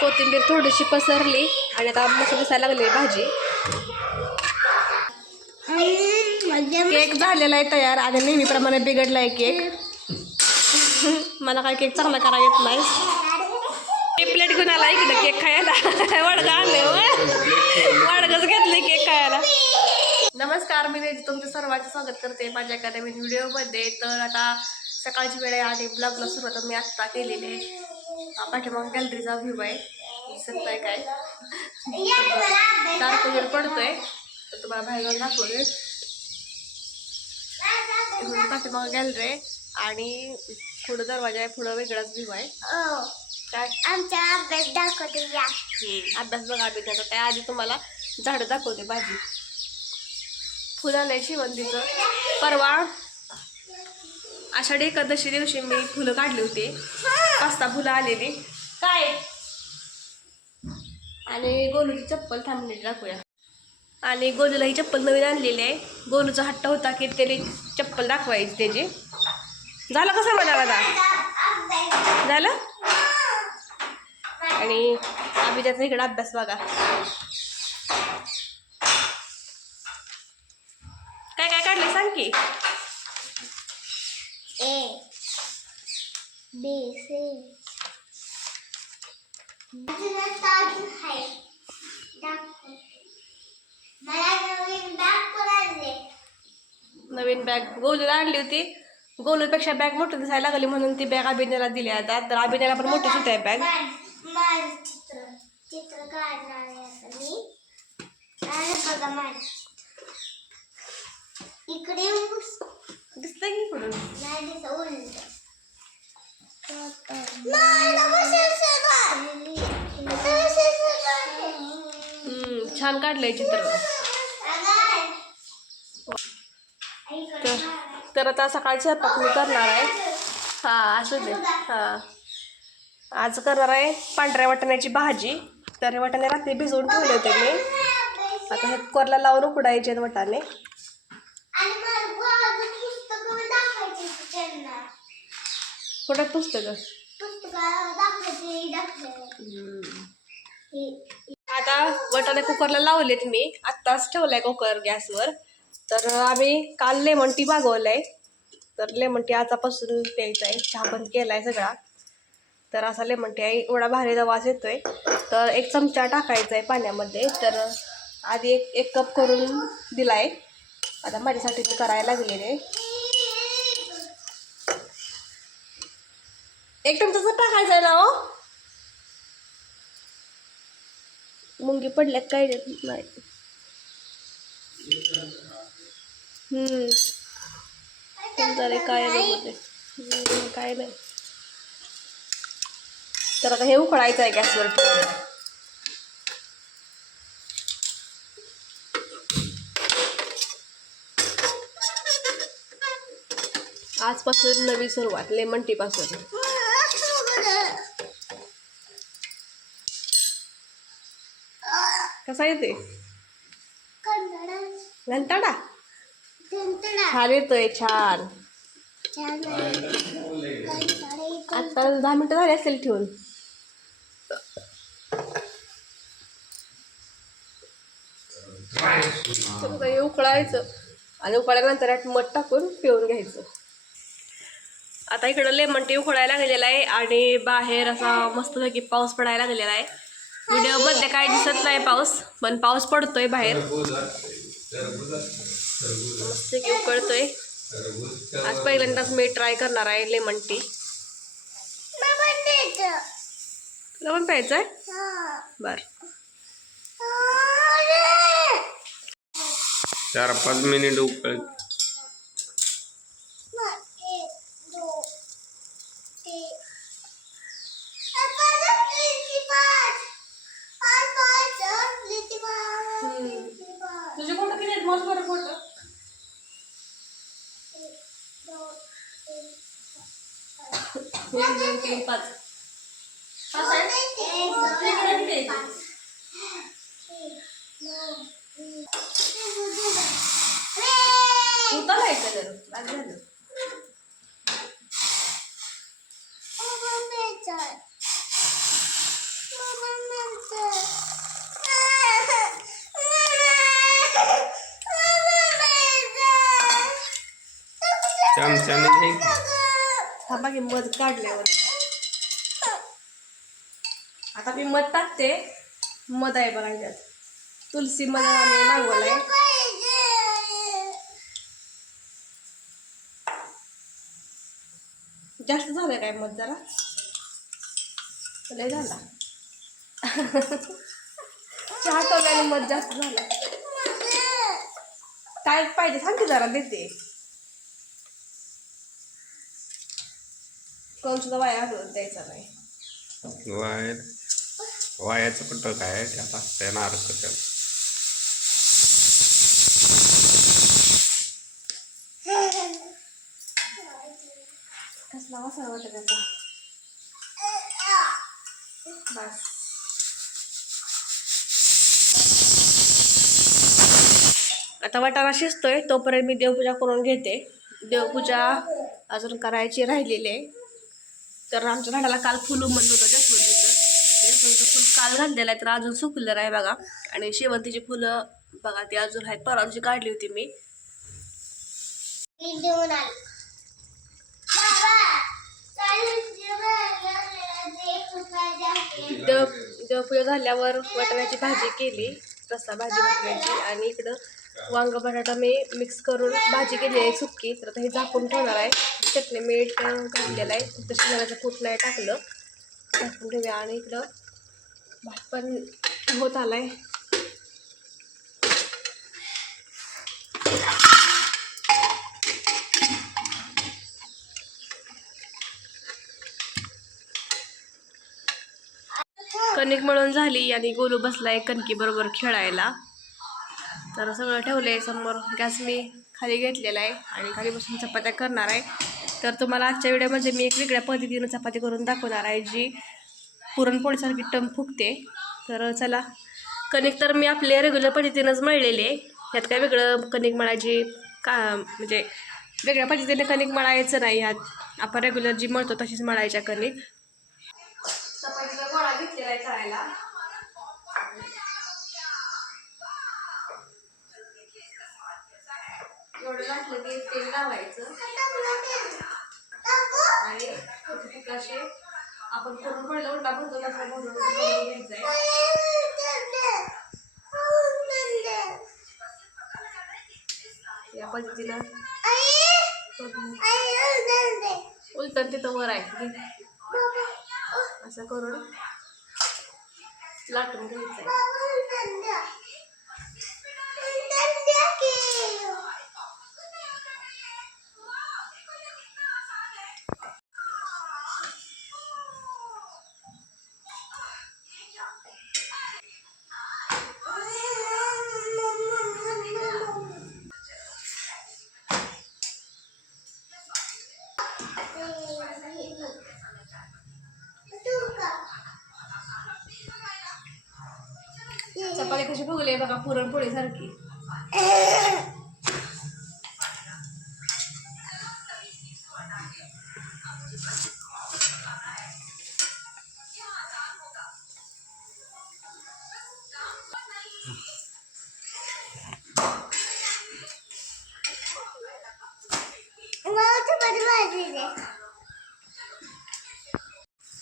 कोथिंबीर थोडीशी पसरली आणि आता मस्त दिसायला लागली भाजी. केक झालेला आहे तयार आणि नेहमीप्रमाणे बिघडला आहे केक. मला काय केक चांगला करा येत नाही. प्लेट घेऊन आला इकडे केक खायला. वडगा आणले वडगच घेतले केक खायला. नमस्कार मी नेजी तुमचं सर्वांचं स्वागत करते माझ्या एका नवीन व्हिडिओमध्ये. तर आता सकाळची वेळ आहे आणि ब्लॉगला सुरुवात मी आत्ता केलेली आहे. पाठीमाग गॅलरीचा व्ह्यू आहे. दिसत नाही काय. डार्क वगैरे पडतोय. तर तुम्हाला बाहेर दाखवले पाठीमाग गॅलरी आहे आणि पुढं दरवाजा आहे पुढं वेगळाच व्ह्यू आहे. काय? आमचा अभ्यास दाखवतो या. अभ्यास बघा आम्ही त्याचा. त्याआधी तुम्हाला झाडं दाखवते भाजी. फुलं आलंय शिवंतीचं परवा आषाढी एकादशी दिवशी मी फुलं काढली होती. पाच सहा फुलं आलेली. काय? आणि गोलूची चप्पल थांबलेली दाखवूया. आणि गोलूला ही चप्पल नवीन आणलेली आहे. गोलूचा हट्ट होता की त्याने चप्पल दाखवायची त्याची. झालं कसं म्हणाला आता झालं? आणि आम्ही त्याचा इकडे अभ्यास बघा. काय काय काढले सांग की? ए बी सी मला नवीन बॅग गोलूला आणली होती. गोलूपेक्षा बॅग मोठी दिसायला लागली म्हणून ती बॅग अभिनयाला दिली आता. तर अभिनयाला पण मोठीच होती आहे बॅग माझ चित्र चित्र काढणार आहे आता मी. आणि बघा माझ इकडे ऊस. दिसतंय की इकडून नाही दिसत उलट. मला हम्म, छान काढलंय चित्र. तर तर आता सकाळची स्वयंपाक मी करणार आहे. हा असू दे. हा. आज करणार आहे पांढऱ्या वाटाण्याची भाजी. तर हे वाटाणे रात्री भिजवून ठेवले होते मी. आता हे कोरला लावून उकडायचे वाटाणे. कुठं पुस्तकं? आता वाटाणे कुकरला लावलेत मी. आत्ताच ठेवलाय कुकर गॅसवर. तर आम्ही काल लेमन टी मागवलंय. तर लेमन टी आतापासून प्यायचा आहे चहा पण केलाय सगळा. तर असा लेमन टी आहे एवढा भारीचा वास येतोय. तर एक चमचा टाकायचा आहे पाण्यामध्ये. तर आधी एक एक कप करून दिलाय. आता माझ्यासाठी मी करायला लागलेले. एक चमचाच टाकायचा आहे ना हो. मुंगी पडल्यात काय नाही. काय काय नाही. तर आता हे उकळायचं आहे गॅसवर ठेवून. आजपासून नवी सुरुवात लेमन टी पासून कसा येते घंटाडा छान येतोय छान. आता दहा मिनिटं झाली असेल ठेवून. तर आता हे उकळायचं. आणि उकळल्यानंतर यात मध टाकून पिऊन घ्यायचं. आता इकडं लेमन टी उकळायला लागलेला आहे आणि बाहेर असा मस्तपैकी पाऊस पडायला लागलेला आहे. व्हिडिओमध्ये काय दिसत नाही पाऊस पण पाऊस पडतोय बाहेर. मस्तपैकी उकळतोय. आज पहिल्यांदाच मी ट्राय करणार आहे लेमन टी. तुला पण प्यायचं आहे बरं. ચાર પાંચ મિનિટ ઉપર हा मध काढल्यावर. आता मी मध टाकते. मध आहे बघा ह्याच्यात तुलसी मध आम्ही मागवलाय जास्त झालं काय मध जरा? लय झाला. चहा टोल्याने मध जास्त झाला. काय पाहिजे सांगते जरा देते. कोण सुद्धा वाया घालून द्यायचा नाही. वाया वायाचं असतं नारळ त्यात कसला मसाला वाटत त्याचा? बस. आता वाटाणा शिजतोय तोपर्यंत मी देवपूजा करून घेते. देवपूजा अजून करायची राहिलेली आहे. तर आमच्या झाडाला काल फुलं म्हणलं होतं जास्वंदीचं जास्वंदीचं फुल काल घातलेलं आहे तर अजून सुकलेलं आहे बघा. आणि शेवंतीची फुलं बघा ती अजून आहेत. परवा दिवशी काढली होती मी. देवपूजा झाल्यावर वाटाण्याची भाजी केली. रस्सा भाजी वाटाण्याची आणि इकडं वांग बटाटा मी मिक्स करून भाजी केली आहे सुक्की. तर आता हे झाकून ठेवणार आहे. चटणी मीठ घातलेलं आहे. फक्त शिंगाचं कूट नाही टाकलं. झाकून ठेवूया. आणि इकडं भात पण होत आलाय. कणिक मळून झाली आणि गोलू बसलाय कणकी बरोबर खेळायला. तर सगळं ठेवलं आहे समोर गॅस मी खाली घेतलेला आहे आणि खाली बसून चपात्या करणार आहे. तर तुम्हाला आजच्या व्हिडिओमध्ये मी एक वेगळ्या पद्धतीनं चपाती करून दाखवणार आहे जी पुरणपोळीसारखी टम फुगते. तर चला कणिक तर मी आपल्या रेग्युलर पद्धतीनंच मळलेले आहे. यात काय वेगळं कणिक मळायची का म्हणजे वेगळ्या पद्धतीने कणिक मळायचं नाही. ह्यात आपण रेग्युलर जी मळतो तशीच मळायच्या कणिक. थोडं घातलं की तेल लावायचं. आणि छोटे असे आपण करून पडलं उलटा भरतो त्याचा भरून भरून घ्यायचा आहे. या पद्धतीनं उलटन तिथं वर आहे. असं करून लाटून घ्यायचं आहे. चपाती कशी फुगली आहे बघा पुरणपोळी सारखी.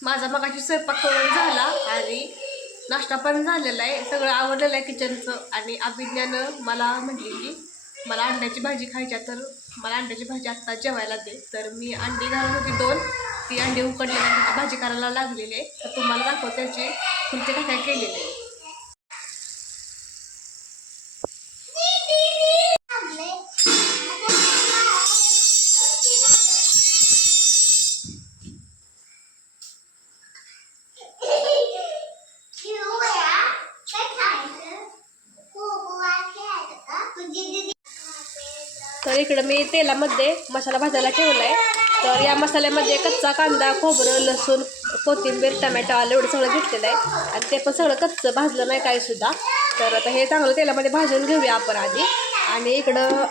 माझा मगाशी स्वयंपाक करून झाला आणि नाश्ता पण झालेला आहे. सगळं आवडलेलं आहे किचनचं आणि अभिज्ञानं मला म्हटली की मला अंड्याची भाजी खायची आहे, तर मला अंड्याची भाजी आत्ता जेवायला दे. तर मी अंडी घालून होती दोन. ती अंडी उकडलेल्या भाजी करायला लागलेली आहे. तर तुम्हाला दाखव त्याची तुमचे काय काय केलेले आहे. तर इकडं मी तेलामध्ये मसाला भाजायला ठेवला आहे तर या मसाल्यामध्ये कच्चा कांदा खोबरं लसूण कोथिंबीर टमॅटो आलं एवढं सगळं घेतलेलं आहे. आणि ते पण सगळं कच्चं भाजलं नाही काही सुद्धा. तर आता हे चांगलं तेलामध्ये भाजून घेऊया आपण आधी. आणि इकडं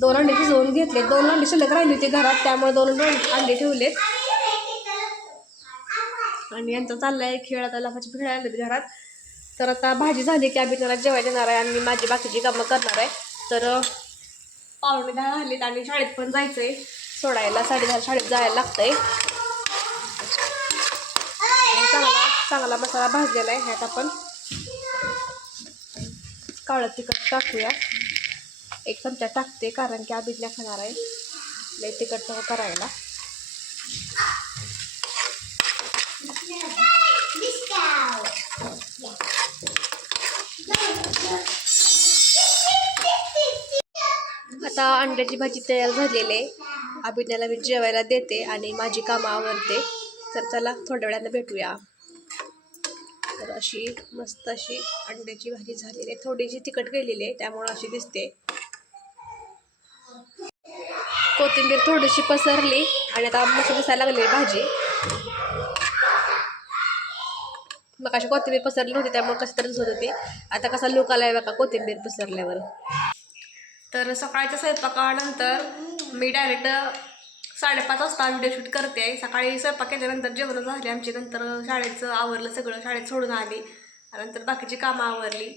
दोन अंडे शिजवून घेतले दोन अंडे शिल्लक राहिली होती घरात त्यामुळे दोन दोन अंडे ठेवलेत. आणि यांचा चाललाय खेळ. आता लफाची खेळ आलेत घरात. तर आता भाजी झाली की आम्ही त्याला जेवायला येणार आहे आणि माझी बाकीची कामं करणार आहे. तर पाहुणे दहा झालेत आणि शाळेत पण जायचंय. सोडायला साडेदहा शाळेत जायला लागतंय. चांगला चांगला मसाला भाजलेला आहे ह्यात आपण. काळं तिखट टाकूया. एक चमचा टाकते कारण की अभिज्ञा खाणार आहे. लय तिखट करायला. आता अंड्याची भाजी तयार झालेली आहे. अभिज्ञाला मी जेवायला देते आणि माझी कामं आवडते तर चला थोड्या वेळानं भेटूया. तर अशी मस्त अशी अंड्याची भाजी झालेली आहे. थोडीशी तिखट गेलेली आहे त्यामुळं अशी दिसते. कोथिंबीर थोडीशी पसरली आणि आता मस्त दिसायला लागली भाजी. मग अशी कोथिंबीर पसरली होती त्यामुळे कसं तरी होत होती. आता कसा लुक आलाय बघा कोथिंबीर पसरल्यावर. तर सकाळच्या स्वयंपाकानंतर मी डायरेक्ट साडेपाच वाजता व्हिडिओ शूट करते. सकाळी स्वयंपाक केल्यानंतर जेवण झाले आमची. नंतर शाळेचं आवरलं सगळं. शाळेत सोडून आली. नंतर बाकीची कामं आवरली.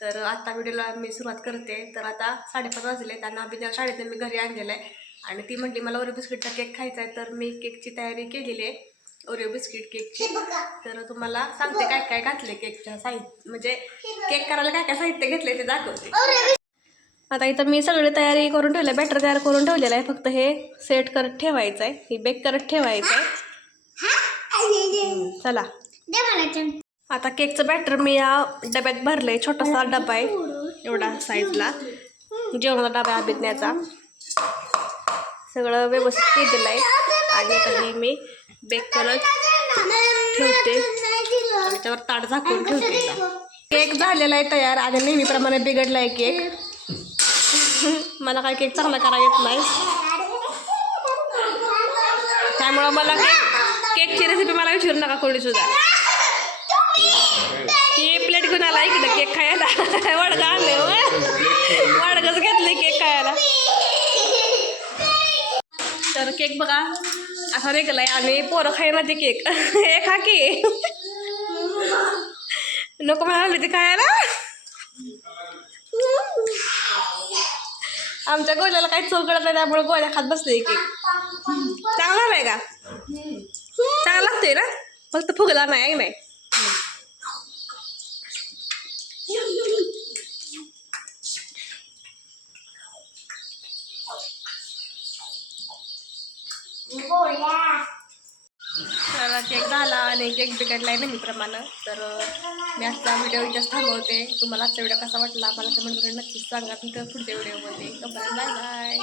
तर आता व्हिडिओला मी सुरुवात करते. तर आता साडेपाच वाजले. त्यांना अभिनय शाळेतून मी घरी आणलेलं आहे. आणि ती म्हटली मला ओरिओ बिस्किटचा केक खायचा आहे. तर मी केकची तयारी केलेली आहे. ओरिओ बिस्किट केकची तर तुम्हाला सांगते काय काय घातले केकच्या साहित्य म्हणजे केक करायला काय काय साहित्य घेतले ते दाखवते. आता इथं मी सगळी तयारी करून ठेवली बॅटर तयार करून ठेवलेलं आहे. फक्त हे सेट करत ठेवायचं आहे हे बेक करत ठेवायचं आहे. चला. आता केकचं बॅटर मी या डब्यात भरलं आहे छोटासा डबा आहे एवढा साईजला जेवणाचा डबा आहे अभिज्ञाचा. सगळं व्यवस्थित केलेलं आहे. आणि आता मी बेक करत ठेवते. त्याच्यावर ताट झाकून ठेवते. केक झालेला आहे तयार आणि नेहमीप्रमाणे बिघडला आहे केक. मला काय केक चांगला करा येत नाही. त्यामुळं मला केक केकची रेसिपी मला विचारू नका कोणी सुद्धा. ही प्लेट घेऊन आला इकडे केक खायला. वडगा आले वडगच घेतले केक खायला. तर केक बघा असा रेगलाय आणि पोरं खायला ते केक. हे खा की. नको म्हणाले ते खायला. आमच्या गोल्याला काही चव कळत नाही त्यामुळे गोळ्या खात बसले केक चांगला नाही का? चांगला लागतोय ना? फक्त फुगला नाही आहे नाही गोळ्या तर केक आणि एक एक बिघडला आहे नेहमीप्रमाणे तर मी आजचा व्हिडिओ इथेच थांबवते. तुम्हाला आजचा व्हिडिओ कसा वाटला? मला कमेंट करून नक्कीच सांगा. तुमच्या पुढच्या व्हिडिओमध्ये बाय बाय